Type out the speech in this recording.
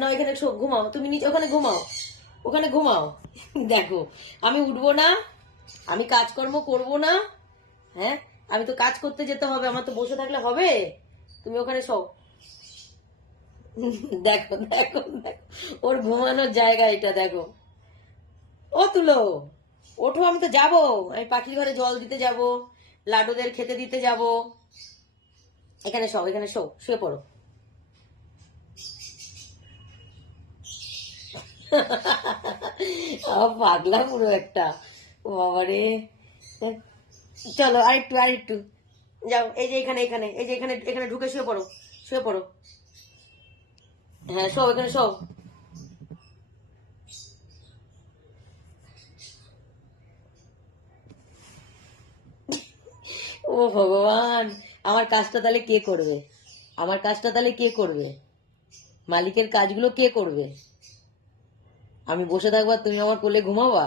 না এখানে ঘুমাও, তুমি নিচে ওখানে ঘুমাও, ওখানে ঘুমাও। দেখো আমি উঠবো না, আমি কাজকর্ম করব না। হ্যাঁ, আমি তো কাজ করতে যেতে হবে, আমার তো বসে থাকলে হবে। তুমি ওখানে শো। দেখো দেখো দেখো, ওর ঘুমানোর জায়গা এটা দেখো। ও তুলো, ওঠো, আমি তো যাবো, আমি পাখির ঘরে জল দিতে যাব, লাডুদের খেতে দিতে যাব। এখানে শো, এখানে শো, শুয়ে পড়ো। পাগলা পুরো একটা, ও বাবারে। চলো আরেকটু আরেকটু, যাও, এই যে এখানে এখানে, এই যে এখানে এখানে ঢুকে শুয়ে পড়ো, শুয়ে পড়ো। হ্যাঁ শো, এখানে শো। ও ভগবান, আমার কাজটা তাহলে কে করবে? আমার কাজটা তাহলে কে করবে? মালিকের কাজগুলো কে করবে? আমি বসে থাকবো আর তুমি আমার কোলে ঘুমাবা?